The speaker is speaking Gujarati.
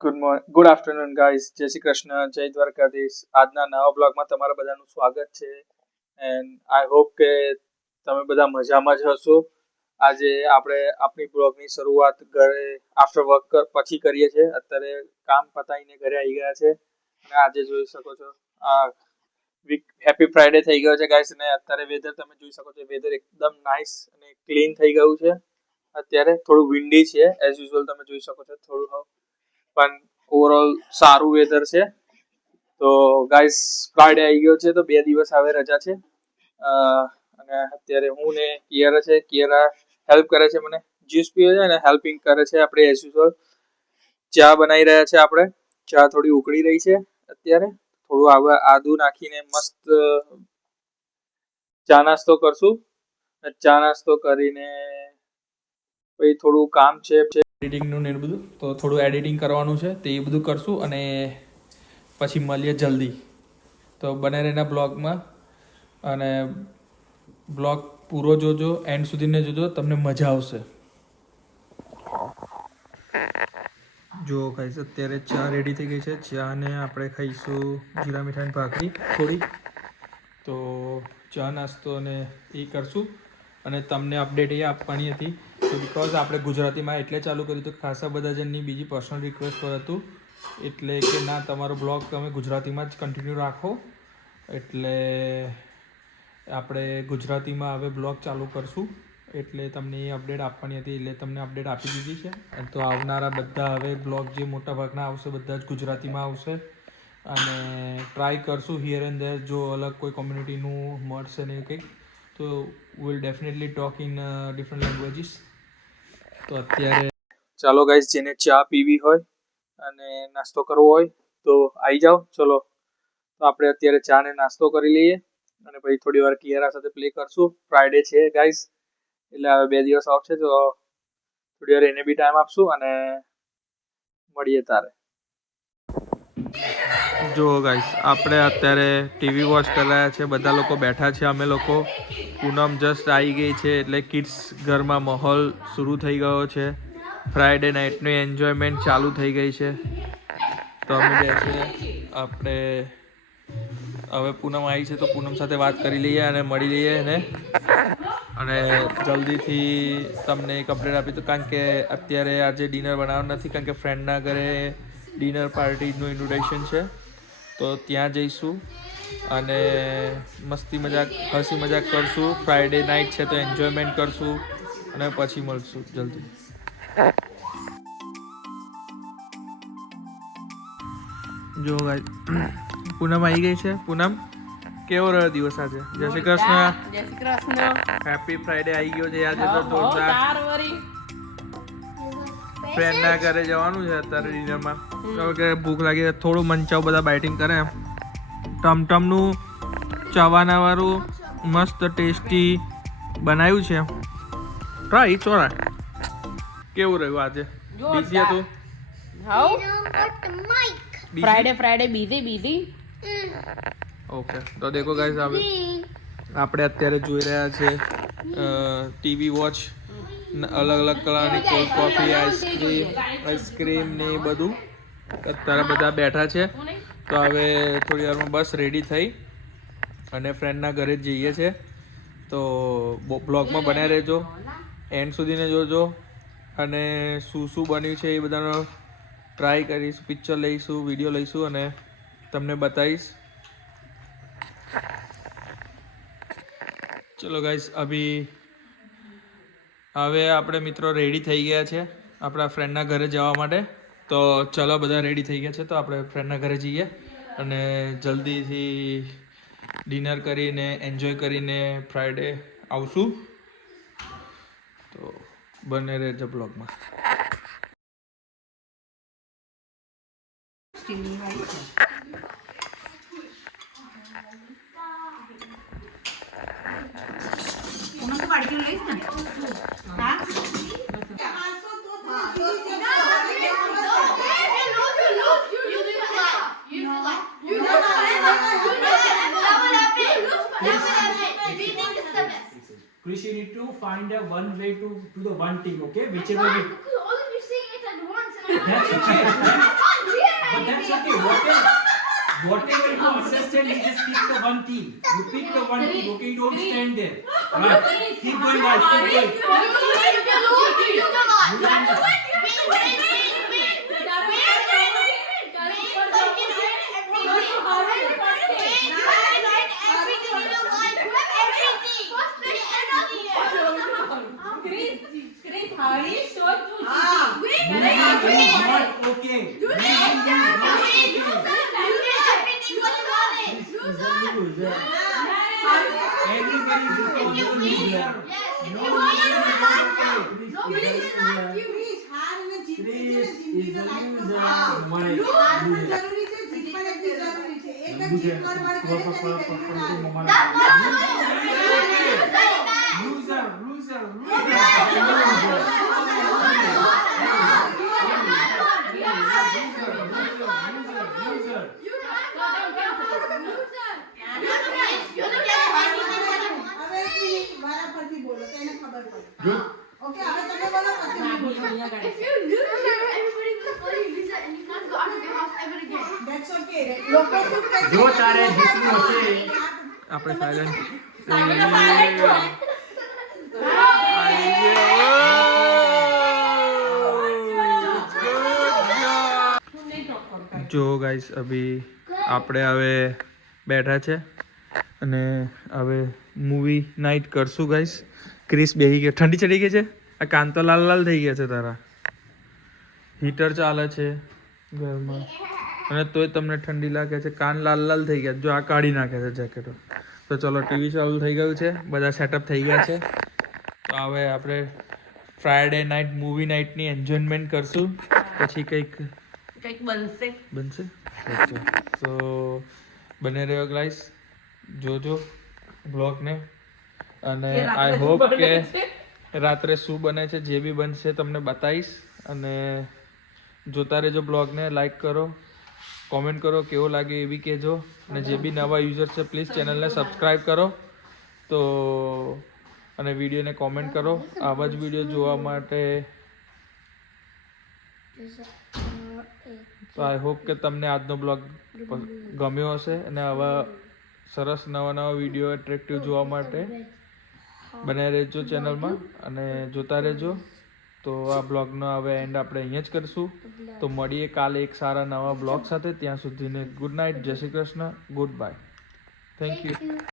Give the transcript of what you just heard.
Good afternoon guys. જય શ્રી કૃષ્ણ, જય દ્વારકાધીશ. આજના નવા બ્લોગમાં તમારા બધાનું સ્વાગત છે એન્ડ આઈ હોપ કે તમે બધા મજામાં જ હશો. આજે આપણે આપણી બ્લોગની શરૂઆત ઘરે આફ્ટર વર્ક પછી કરીએ છીએ. અત્યારે કામ પતાવીને ઘરે આવી ગયા છે અને આજે જોઈ શકો છો આ હેપી ફ્રાઈડે થઈ ગયો છે ગાઈઝ. અને અત્યારે વેધર તમે જોઈ શકો છો, વેધર એકદમ નાઇસ અને ક્લીન થઈ ગયું છે. અત્યારે થોડું વિન્ડી છે એઝ યુઝ્યુઅલ, તમે જોઈ શકો છો થોડું, પણ ઓવરઓલ સારું વેધર છે. તો ગાઈસ ફ્રાઈડે આવી ગયો છે તો 2 દિવસ હવે રજા છે અને અત્યારે હું ને કિયારા છે. કિયારા હેલ્પ કરે છે મને, જ્યુસ પીવે છે અને હેલ્પિંગ કરે છે. આપણે એઝ યુઝ્યુઅલ ચા બનાવી રહ્યા છે. આપણે ચા થોડી ઉકળી રહી છે અત્યારે. થોડું આદુ નાખીને મસ્ત ચા નાસ્તો કરશું. ચા નાસ્તો કરીને પછી થોડું કામ છે એડિટિંગનું ને બધું, તો થોડું એડિટિંગ કરવાનું છે, તો એ બધું કરશું અને પછી મળીએ જલ્દી. તો બને રહેના બ્લોગમાં અને બ્લોગ પૂરો જોજો, એન્ડ સુધીને જોજો, તમને મજા આવશે. જો ગાઈસ અત્યારે ચા રેડી થઈ ગઈ છે. ચાને આપણે ખાઈશું જીરા મીઠાની ભાખરી થોડી. તો ચા નાસ્તો અને એ કરશું અને તમને અપડેટ એ આપવાની હતી. તો બિકોઝ આપણે ગુજરાતીમાં એટલે ચાલુ કર્યું હતું, ખાસા બધા જણની બીજી પર્સનલ રિક્વેસ્ટ પર હતું, એટલે કે ના તમારો બ્લોગ તમે ગુજરાતીમાં જ કન્ટિન્યુ રાખો. એટલે આપણે ગુજરાતીમાં હવે બ્લોગ ચાલુ કરશું, એટલે તમને એ અપડેટ આપવાની હતી, એટલે તમને અપડેટ આપી દીધી છે. તો આવનારા બધા હવે બ્લોગ જે મોટા ભાગના આવશે બધા જ ગુજરાતીમાં આવશે અને ટ્રાય કરશું હિયર એન્ડ ધેર, જો અલગ કોઈ કોમ્યુનિટીનું મળશે ને કંઈક તો will definitely talk in different languages. તો અત્યારે ચાલો ગાઈસ, જેને ચા પીવી હોય અને નાસ્તો કરવો હોય તો આવી જાઓ. ચલો, તો આપણે અત્યારે ચા ને નાસ્તો કરી લઈએ અને પછી થોડી વાર કિયારા સાથે પ્લે કરશું. ફ્રાઈડે છે ગાઈસ, એટલે હવે 2 દિવસ ઓફ છે તો થોડી વાર એને બી ટાઈમ આપશું અને મળીએ તારે. જો ગાઈસ આપણે અત્યારે ટીવી વોચ કરી રહ્યા છે, બધા લોકો બેઠા છે. અમે લોકો પૂનમ જસ્ટ આવી ગઈ છે એટલે કિડ્સ ઘરમાં માહોલ શરૂ થઈ ગયો છે. ફ્રાઈડે નાઇટની એન્જોયમેન્ટ ચાલુ થઈ ગઈ છે. તો અમે બેસીને આપણે હવે પૂનમ આવી છે તો પૂનમ સાથે વાત કરી લઈએ અને મળી લઈએ અને જલ્દીથી તમને એક અપડેટ આપી દઉં, કારણ કે અત્યારે આજે ડિનર બનાવવાનું નથી, કારણ કે ફ્રેન્ડના ઘરે ડિનર પાર્ટીનું ઇન્વિટેશન છે. તો ત્યાં જઈશું અને મસ્તી મજાક હસી મજાક કરશું. ફ્રાઈડે નાઇટ છે તો એન્જોયમેન્ટ કરશું અને પછી મળશું જલ્દી. જો ગાઈસ પૂનમ આવી ગઈ છે. પૂનમ, કેવો રહ્યો દિવસ આજે? જય શ્રી કૃષ્ણ. જય શ્રી કૃષ્ણ. હેપી ફ્રાઈડે આવી ગયો છે આજે તો જોરદાર. ફ્રેન્ડના ઘરે જવાનું છે અત્યારે ડિનરમાં. કે ભૂખ લાગી, થોડું મંચાવ બધા બાઇટિંગ કરે. ટમટમનું ચવાના વાળું મસ્ત ટેસ્ટી બનાવ્યું છે. ટ્રાય ચોરા. કેવું રહ્યું આજે? બીજી હતું ફ્રાઈડે બીઝી. ઓકે, તો દેખો ગાઈસ, આપણે અત્યારે જોઈ રહ્યા છે ટીવી વોચ, અલગ અલગ કલરની કોલ્ડ કોફી, આઈસ્ક્રીમ ને એ બધું. અત્યારે બધા બેઠા છે. તો હવે થોડી વારમાં બસ રેડી થઈ અને ફ્રેન્ડના ઘરે જ જઈએ છીએ. તો બ્લોગમાં બનાવી રહેજો, એન્ડ સુધીને જોજો અને શું શું બન્યું છે એ બધાનો ટ્રાય કરીશ, પિક્ચર લઈશું, વિડીયો લઈશું અને તમને બતાવીશ. ચલો ગાઈસ, હવે આપણે મિત્રો રેડી થઈ ગયા છે આપણા ફ્રેન્ડના ઘરે જવા માટે. તો ચલો, બધા રેડી થઈ ગયા છે તો આપણે ફ્રેન્ડના ઘરે જઈએ અને જલ્દીથી ડિનર કરીને એન્જોય કરીને ફ્રાઈડે આવશું. તો બને રહેજો બ્લોગમાં. Chris, you need to find a one way to do the one thing, okay? Whichever way. All of you saying it at once. And That's okay. That's okay. Whatever you understand, you just pick the one thing. You pick the one thing. Okay, you don't stand there. Right. Keep going, guys. Keep going. Okay. Okay હવે તમે બોલો પછી હું બોલું. That's okay. લોકો શું કહે છે? જો તારે જીતવું હશે આપણે સાયલેન્ટ જો ગાઈસ અભી આપણે હવે બેઠા છે અને હવે મૂવી નાઇટ કરશું ગાઈસ. ક્રિસ બેહી ગયો. ઠંડી ચડી ગઈ છે. આ કાન તો લાલ લાલ થઈ ગયા છે તારા. હીટર ચાલે છે ઘરમાં અને તોય તમને ઠંડી લાગે છે. કાન લાલ લાલ થઈ ગયા. જો આ કાઢી નાખે છે જેકેટો. તો ચલો ટીવી ચાલુ થઈ ગયું છે. બધા સેટઅપ થઈ ગયા છે. તો હવે આપણે ફ્રાઈડે નાઇટ મૂવી નાઇટની એન્જોયમેન્ટ કરશું. પછી કંઈક બનશે. ઓકે તો બને રહ્યો ગાઈસ, જોજો બ્લોગને. અને આઈ હોપ કે રાત્રે શું બને છે, જે બી બનશે તમને બતાવીશ. અને જોતા રહેજો બ્લોગને. લાઈક કરો, કોમેન્ટ કરો, કેવો લાગે એ બી કહેજો. અને જે બી નવા યુઝર છે પ્લીઝ ચેનલને સબસ્ક્રાઈબ કરો. તો અને વિડીયોને કોમેન્ટ કરો. આવા જ વિડીયો જોવા માટે. તો આઈ હોપ કે તમને આજનો બ્લોગ ગમ્યો હશે. અને આવા સરસ નવા વિડીયો એટ્રેક્ટિવ જોવા માટે બનાવી રહેજો ચેનલમાં અને જોતા રહેજો. તો આ બ્લોગનો હવે એન્ડ આપણે અહીંયા જ કરીશું. તો મળીએ કાલે એક સારા નવા બ્લોગ સાથે. ત્યાં સુધીને ગુડ નાઇટ, જય Shri Krishna, good bye, thank you.